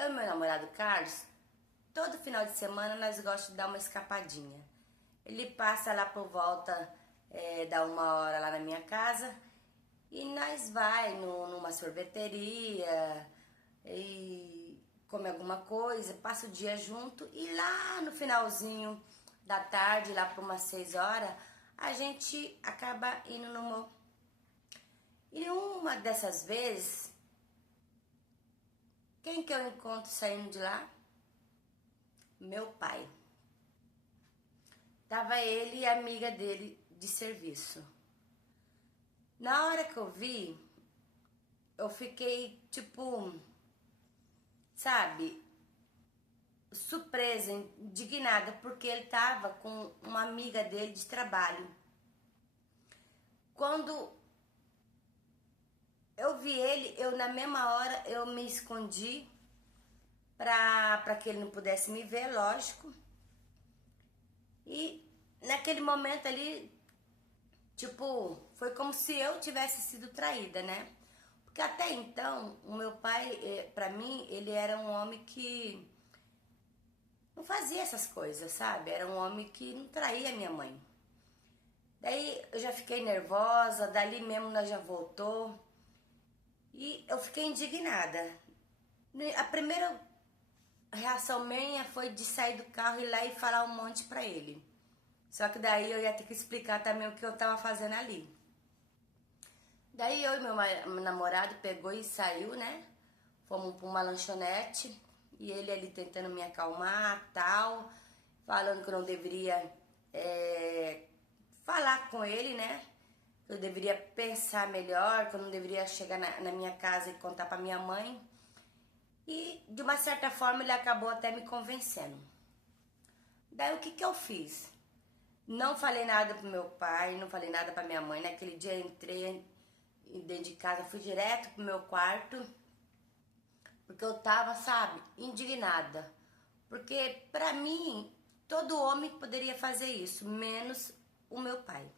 eu e meu namorado Carlos, todo final de semana nós gostamos de dar uma escapadinha. Ele passa lá por volta da 1 hora lá na minha casa e nós vai numa sorveteria e come alguma coisa, passa o dia junto e lá no finalzinho da tarde, lá por umas 6 horas, a gente acaba indo numa. E uma dessas vezes, quem que eu encontro saindo de lá? Meu pai. Tava ele e a amiga dele de serviço. Na hora que eu vi, eu fiquei tipo, sabe, surpresa, indignada, porque ele tava com uma amiga dele de trabalho. Quando eu vi ele, eu na mesma hora eu me escondi para que ele não pudesse me ver, lógico. E naquele momento ali, tipo, foi como se eu tivesse sido traída, né? Porque até então, o meu pai, pra mim, ele era um homem que não fazia essas coisas, sabe? Era um homem que não traía minha mãe. Daí eu já fiquei nervosa, dali mesmo nós já voltou. E eu fiquei indignada. A primeira reação minha foi de sair do carro, ir lá e falar um monte pra ele. Só que daí eu ia ter que explicar também o que eu tava fazendo ali. Daí eu e meu namorado pegou e saiu, né? Fomos pra uma lanchonete e ele ali tentando me acalmar, tal, falando que eu não deveria falar com ele, né? Que eu deveria pensar melhor, que eu não deveria chegar na minha casa e contar pra minha mãe. E de uma certa forma ele acabou até me convencendo. Daí o que que eu fiz? Não falei nada pro meu pai, não falei nada pra minha mãe. Naquele dia eu entrei dentro de casa, fui direto pro meu quarto, porque eu tava, sabe, indignada. Porque pra mim, todo homem poderia fazer isso, menos o meu pai.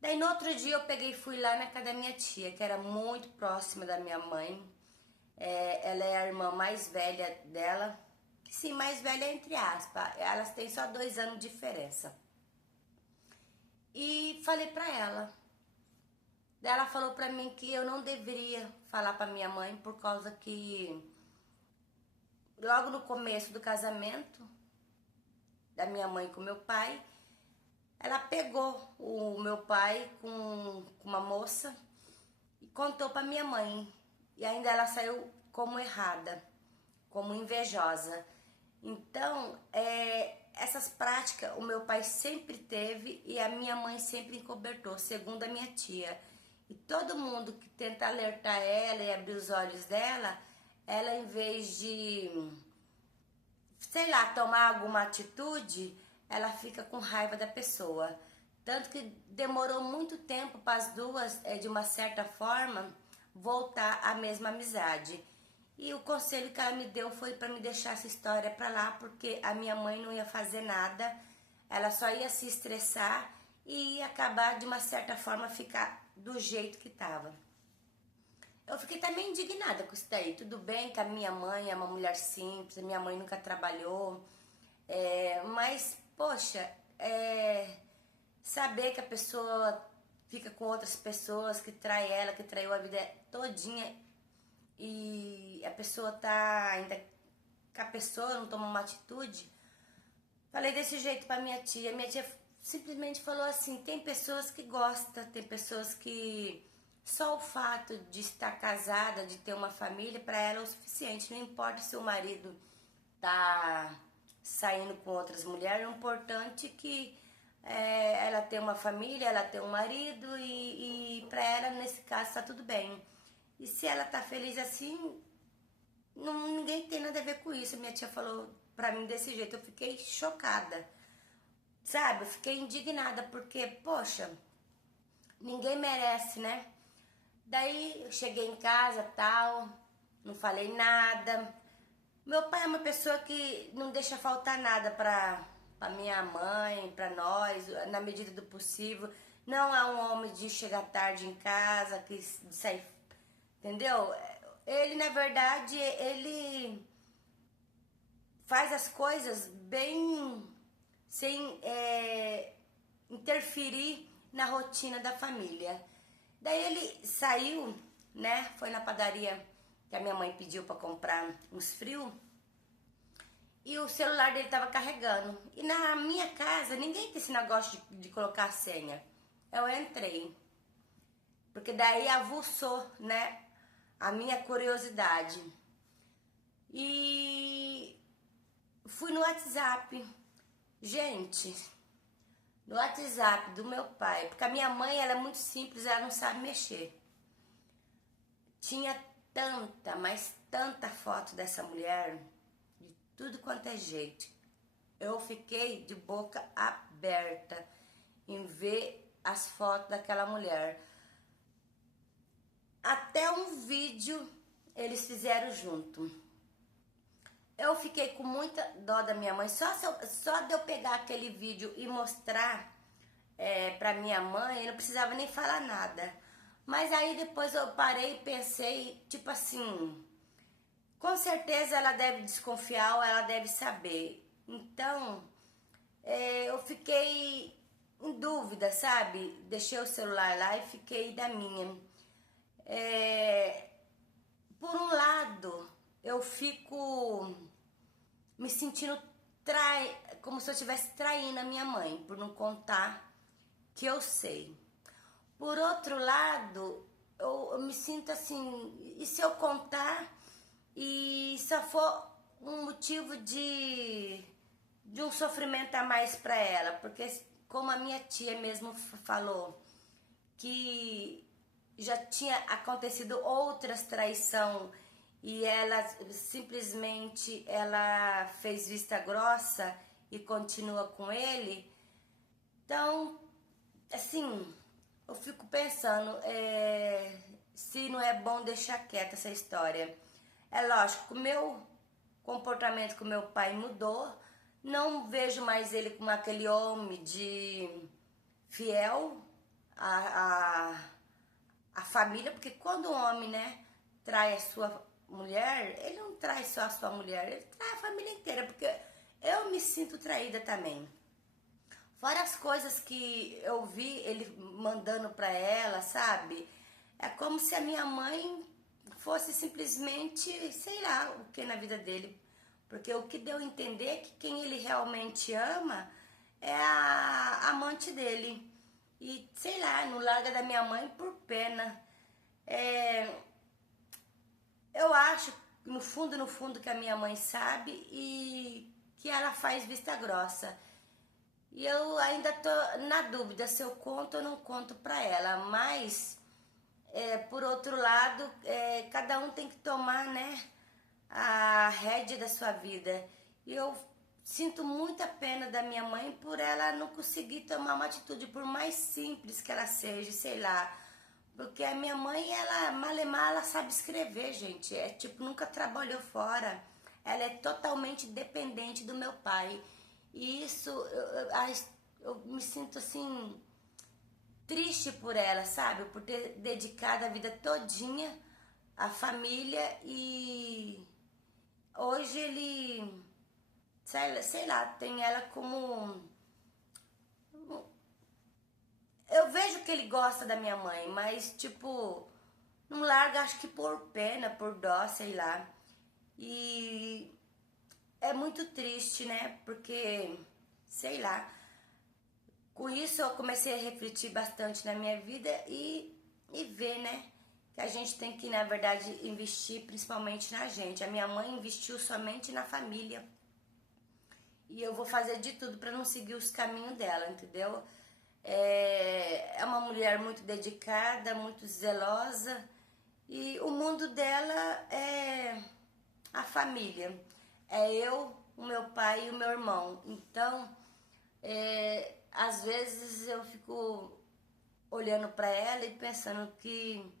Daí no outro dia eu peguei e fui lá na casa da minha tia, que era muito próxima da minha mãe. Ela é a irmã mais velha dela. Sim, mais velha entre aspas. Elas têm só 2 anos de diferença. E falei pra ela. Daí ela falou pra mim que eu não deveria falar pra minha mãe por causa que logo no começo do casamento da minha mãe com meu pai, ela pegou o meu pai com uma moça e contou pra minha mãe. E ainda ela saiu como errada, como invejosa. Então, essas práticas o meu pai sempre teve e a minha mãe sempre encobertou, segundo a minha tia. E todo mundo que tenta alertar ela e abrir os olhos dela, ela em vez de, sei lá, tomar alguma atitude, ela fica com raiva da pessoa. Tanto que demorou muito tempo para as duas, de uma certa forma, voltar à mesma amizade. E o conselho que ela me deu foi para me deixar essa história para lá, porque a minha mãe não ia fazer nada, ela só ia se estressar e ia acabar de uma certa forma ficar do jeito que tava. Eu fiquei também indignada com isso daí. Tudo bem que a minha mãe é uma mulher simples, a minha mãe nunca trabalhou, mas, poxa, saber que a pessoa fica com outras pessoas, que trai ela, que traiu a vida todinha e a pessoa tá ainda que a pessoa não toma uma atitude. Falei desse jeito pra minha tia. Minha tia simplesmente falou assim: tem pessoas que gostam, tem pessoas que só o fato de estar casada, de ter uma família, pra ela é o suficiente. Não importa se o marido tá saindo com outras mulheres, o importante é que ela tem uma família, ela tem um marido e pra ela, nesse caso, tá tudo bem. E se ela tá feliz assim, ninguém tem nada a ver com isso. Minha tia falou pra mim desse jeito, eu fiquei chocada, sabe? Eu fiquei indignada, porque, poxa, ninguém merece, né? Daí eu cheguei em casa, tal, não falei nada. Meu pai é uma pessoa que não deixa faltar nada pra minha mãe, pra nós, na medida do possível. Não é um homem de chegar tarde em casa, que sai, entendeu? ele na verdade, ele faz as coisas bem sem interferir na rotina da família. Daí ele saiu, né? Foi na padaria que a minha mãe pediu para comprar uns frios e o celular dele tava carregando. E na minha casa ninguém tem esse negócio de colocar a senha. Eu entrei, porque daí aguçou, né, a minha curiosidade. E fui no WhatsApp. Gente, no WhatsApp do meu pai, porque a minha mãe, ela é muito simples, ela não sabe mexer. Tinha tanta, mas tanta foto dessa mulher, de tudo quanto é jeito. Eu fiquei de boca aberta em ver as fotos daquela mulher. Até um vídeo eles fizeram junto. Eu fiquei com muita dó da minha mãe. Só de eu pegar aquele vídeo e mostrar pra minha mãe, eu não precisava nem falar nada. Mas aí depois eu parei e pensei, tipo assim, com certeza ela deve desconfiar ou ela deve saber. Então, eu fiquei em dúvida, sabe? Deixei o celular lá e fiquei da minha. Por um lado, eu fico me sentindo como se eu estivesse traindo a minha mãe, por não contar que eu sei. Por outro lado, eu me sinto assim, e se eu contar e só for um motivo de um sofrimento a mais para ela? Porque como a minha tia mesmo falou, que já tinha acontecido outras traições e ela simplesmente ela fez vista grossa e continua com ele. Então, assim, eu fico pensando se não é bom deixar quieta essa história. É lógico que o meu comportamento com meu pai mudou. Não vejo mais ele como aquele homem de fiel a família, porque quando o homem, né, trai a sua mulher, ele não trai só a sua mulher, ele trai a família inteira, porque eu me sinto traída também. Fora as coisas que eu vi ele mandando pra ela, sabe? É como se a minha mãe fosse simplesmente, sei lá, o que na vida dele. Porque o que deu a entender é que quem ele realmente ama é a amante dele. E, sei lá, não larga da minha mãe por pena. Eu acho, no fundo, que a minha mãe sabe e que ela faz vista grossa. E eu ainda tô na dúvida se eu conto ou não conto pra ela. Mas, por outro lado, cada um tem que tomar, né, a rédea da sua vida. E eu sinto muita pena da minha mãe por ela não conseguir tomar uma atitude, por mais simples que ela seja, sei lá. Porque a minha mãe, ela, malemar, ela sabe escrever, gente. É tipo, nunca trabalhou fora. Ela é totalmente dependente do meu pai. E isso, eu me sinto assim, triste por ela, sabe? Por ter dedicado a vida todinha à família e hoje ele, sei lá, tem ela como... Eu vejo que ele gosta da minha mãe, mas tipo, não larga, acho que por pena, por dó, sei lá. E é muito triste, né? Porque, sei lá, com isso eu comecei a refletir bastante na minha vida e ver, né? Que a gente tem que, na verdade, investir principalmente na gente. A minha mãe investiu somente na família. E eu vou fazer de tudo para não seguir os caminhos dela, entendeu? É uma mulher muito dedicada, muito zelosa. E o mundo dela é a família. É eu, o meu pai e o meu irmão. Então, às vezes eu fico olhando para ela e pensando que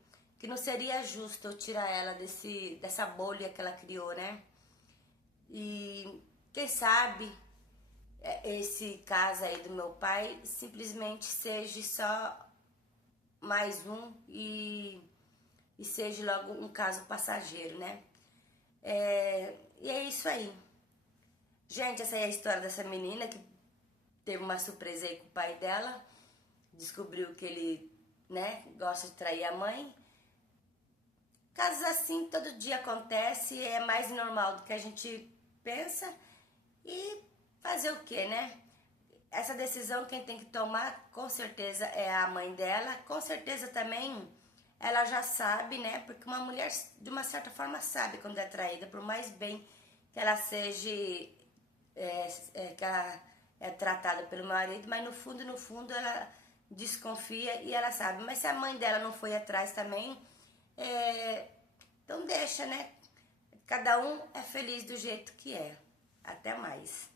não seria justo eu tirar ela dessa bolha que ela criou, né? E quem sabe esse caso aí do meu pai simplesmente seja só mais um e e seja logo um caso passageiro, né? E é isso aí. Gente, essa é a história dessa menina que teve uma surpresa aí com o pai dela, descobriu que ele, né, gosta de trair a mãe. Casos assim todo dia acontece, é mais normal do que a gente pensa. E fazer o que, né? Essa decisão quem tem que tomar com certeza é a mãe dela. Com certeza também ela já sabe, né? Porque uma mulher de uma certa forma sabe quando é traída, por mais bem que ela seja que ela é tratada pelo marido, mas no fundo ela desconfia e ela sabe. Mas se a mãe dela não foi atrás também, então deixa, né? Cada um é feliz do jeito que é. Até mais.